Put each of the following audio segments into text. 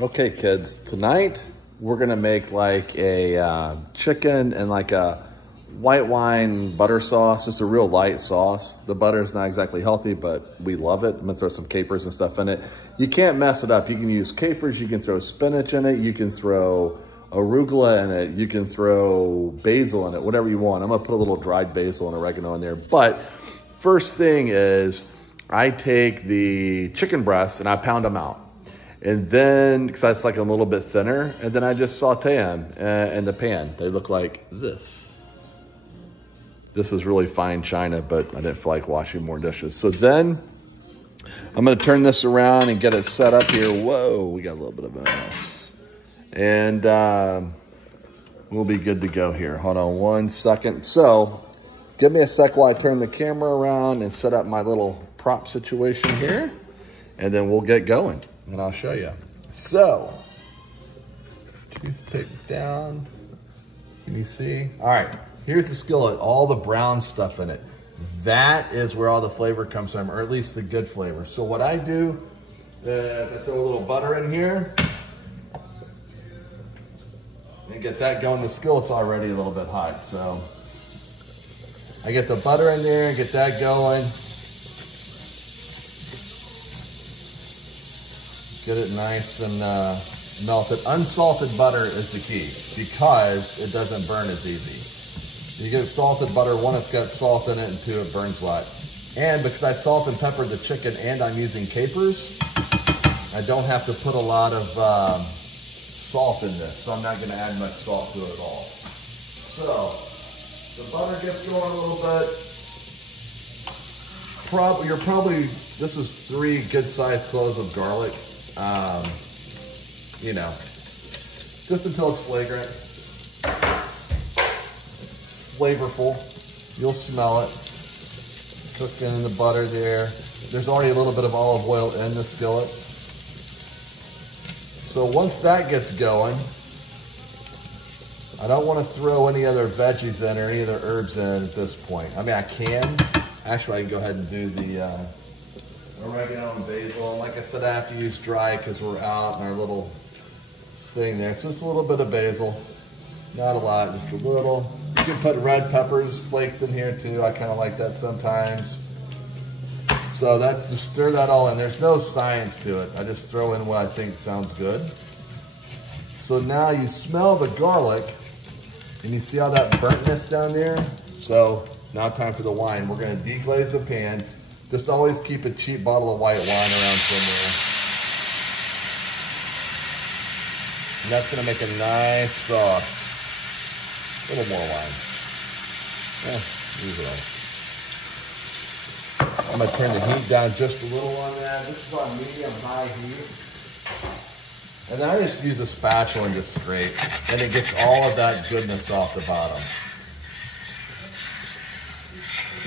Okay, kids, tonight we're gonna make like a chicken and like a white wine butter sauce, just a real light sauce. The butter is not exactly healthy, but we love it. I'm gonna throw some capers and stuff in it. You can't mess it up. You can use capers, you can throw spinach in it, you can throw arugula in it, you can throw basil in it, whatever you want. I'm gonna put a little dried basil and oregano in there. But first thing is I take the chicken breasts and I pound them out. And then, because that's like a little bit thinner, and then I just saute them in the pan. They look like this. This is really fine china, but I didn't feel like washing more dishes. So then I'm gonna turn this around and get it set up here. Whoa, we got a little bit of a mess. And we'll be good to go here. Hold on one second. So give me a sec while I turn the camera around and set up my little prop situation here, and then we'll get going. And I'll show you. So, toothpick down. Can you see? All right, here's the skillet, all the brown stuff in it. That is where all the flavor comes from, or at least the good flavor. So what I do is I throw a little butter in here and get that going. The skillet's already a little bit hot, so I get the butter in there and get that going. Get it nice and melted. Unsalted butter is the key because it doesn't burn as easy. You get salted butter, one, it's got salt in it, and two, it burns a lot. And because I salt and peppered the chicken and I'm using capers, I don't have to put a lot of salt in this, so I'm not gonna add much salt to it at all. So, the butter gets going a little bit. This is 3 good-sized cloves of garlic. You know, just until it's flagrant, flavorful. You'll smell it. Cooking in the butter there. There's already a little bit of olive oil in the skillet. So once that gets going, I don't want to throw any other veggies in or any other herbs in at this point. I mean, I can. Actually, I can go ahead and do the oregano and basil. And like I said, I have to use dry because we're out in our little thing there. So just a little bit of basil. Not a lot, just a little. You can put red peppers, flakes in here too. I kind of like that sometimes. So that, just stir that all in. There's no science to it. I just throw in what I think sounds good. So now you smell the garlic and you see all that burntness down there? So now time for the wine. We're gonna deglaze the pan. Just always keep a cheap bottle of white wine around somewhere. And that's gonna make a nice sauce. A little more wine. Use it all. I'm gonna turn the heat down just a little on that. This is on medium-high heat. And then I just use a spatula and just scrape. And it gets all of that goodness off the bottom.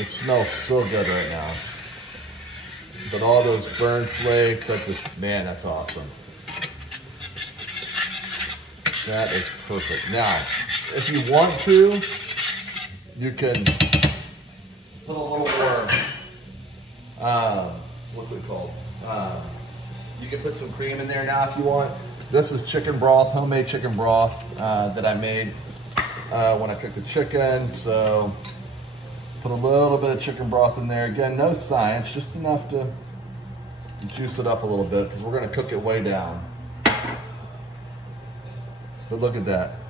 It smells so good right now. But all those burnt flakes, that just, man, that's awesome. That is perfect. Now, if you want to, you can put a little more, what's it called? You can put some cream in there now if you want. This is chicken broth, homemade chicken broth that I made when I cooked the chicken. So put a little bit of chicken broth in there. Again, no science, just enough to juice it up a little bit because we're gonna cook it way down. But look at that,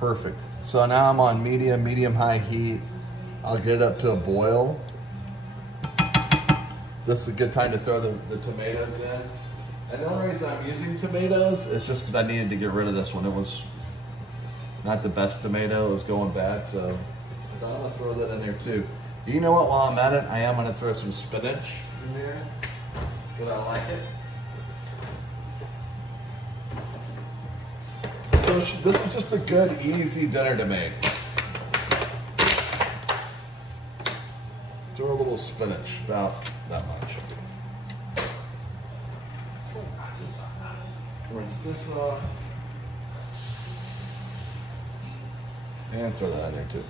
perfect. So now I'm on medium-high heat. I'll get it up to a boil. This is a good time to throw the tomatoes in. And the only reason I'm using tomatoes is just because I needed to get rid of this one. It was not the best tomato, it was going bad, so I'm gonna throw that in there too. You know what, while I'm at it, I am gonna throw some spinach in there, because I like it. So this is just a good, easy dinner to make. Throw a little spinach, about that much. Rinse this off. And throw that in there too.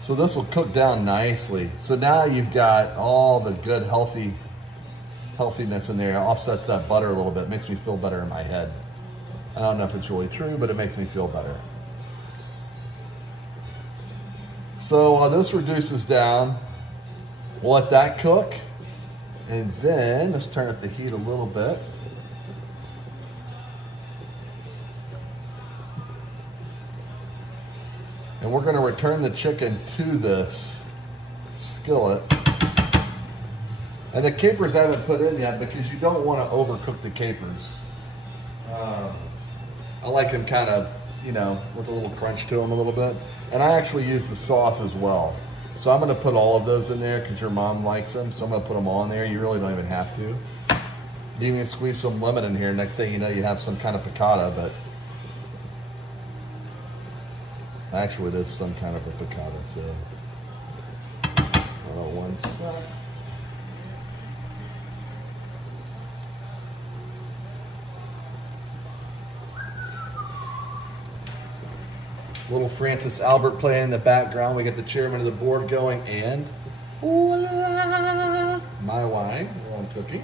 So this will cook down nicely. So now you've got all the good healthiness in there. It offsets that butter a little bit, makes me feel better in my head. I don't know if it's really true, but it makes me feel better. So while this reduces down, we'll let that cook. And then let's turn up the heat a little bit. And we're gonna return the chicken to this skillet. And the capers I haven't put in yet because you don't wanna overcook the capers. I like them kind of, you know, with a little crunch to them a little bit. And I actually use the sauce as well. So I'm gonna put all of those in there because your mom likes them. So I'm gonna put them all in there. You really don't even have to. You can squeeze some lemon in here. Next thing you know, you have some kind of piccata, but actually it is some kind of a piccata, so. Hold on one sec. Little Francis Albert playing in the background. We get the chairman of the board going, and voila, my wine while I'm cooking.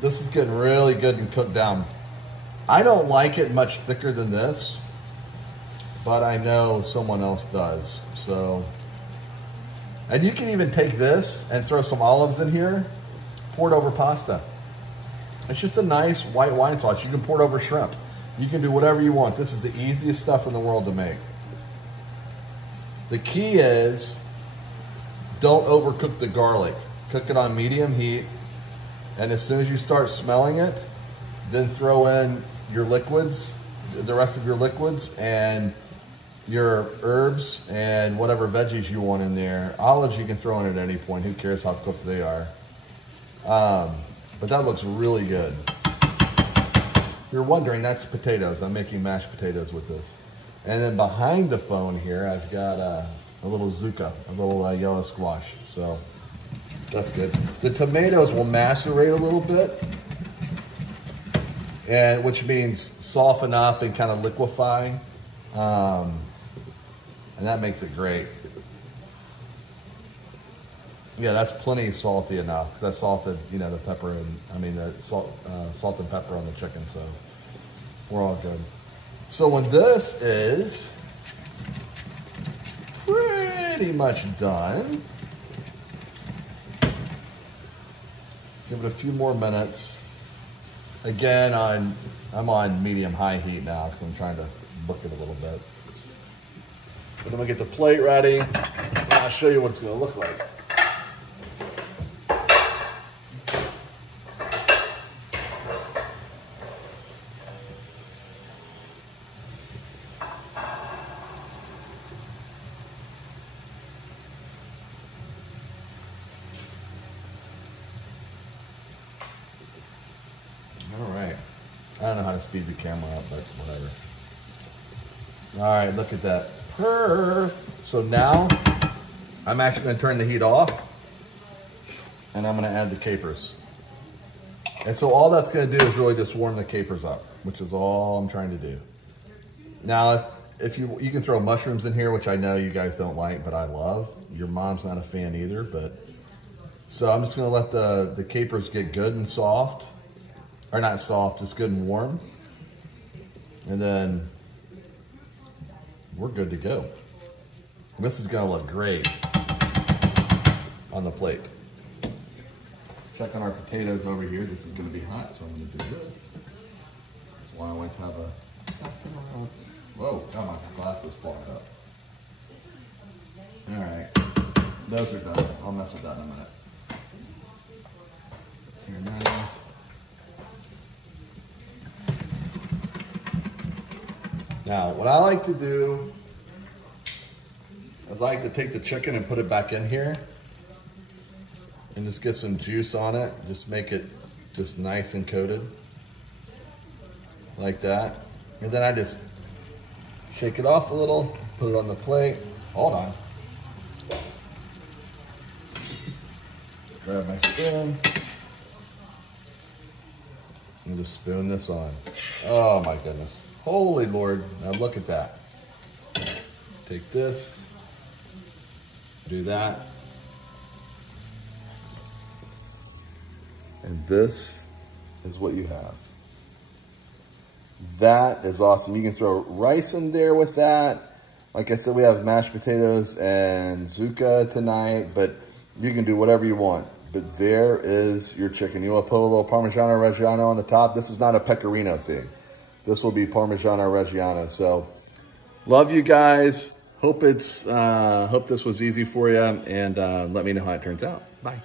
This is getting really good and cooked down. I don't like it much thicker than this, but I know someone else does. So, and you can even take this and throw some olives in here, pour it over pasta. It's just a nice white wine sauce. You can pour it over shrimp. You can do whatever you want. This is the easiest stuff in the world to make. The key is don't overcook the garlic. Cook it on medium heat. And as soon as you start smelling it, then throw in your liquids, the rest of your liquids, and your herbs and whatever veggies you want in there. Olives you can throw in at any point. Who cares how cooked they are? But that looks really good. If you're wondering, that's potatoes. I'm making mashed potatoes with this. And then behind the phone here, I've got a little zucca, a little yellow squash. So that's good. The tomatoes will macerate a little bit, and which means soften up and kind of liquefy. And that makes it great. Yeah, that's plenty salty enough because I salted, you know, the pepper and the salt and pepper on the chicken, so we're all good. So when this is pretty much done, give it a few more minutes. Again, I'm on medium-high heat now because I'm trying to book it a little bit. But I'm gonna get the plate ready, and I'll show you what it's gonna look like. All right. I don't know how to speed the camera up, but whatever. All right, look at that. Perfect. So now I'm actually going to turn the heat off, and I'm going to add the capers. And so all that's going to do is really just warm the capers up, which is all I'm trying to do. Now, if you can throw mushrooms in here, which I know you guys don't like, but I love. Your mom's not a fan either, but so I'm just going to let the capers get good and soft. Or not soft, just good and warm. And then we're good to go. This is gonna look great on the plate. Check on our potatoes over here. This is gonna be hot, so I'm gonna do this. That's why I always have a, whoa, got my glasses fogged up. All right, those are done. I'll mess with that in a minute. Here now. Now, what I like to do is I like to take the chicken and put it back in here and just get some juice on it. Just make it just nice and coated like that. And then I just shake it off a little, put it on the plate. Hold on. Grab my spoon and just spoon this on. Oh my goodness. Holy Lord, now look at that. Take this, do that. And this is what you have. That is awesome. You can throw rice in there with that. Like I said, we have mashed potatoes and zucca tonight, but you can do whatever you want. But there is your chicken. You want to put a little Parmigiano Reggiano on the top. This is not a pecorino thing. This will be Parmigiano Reggiano. So love you guys. Hope this was easy for you, and let me know how it turns out. Bye.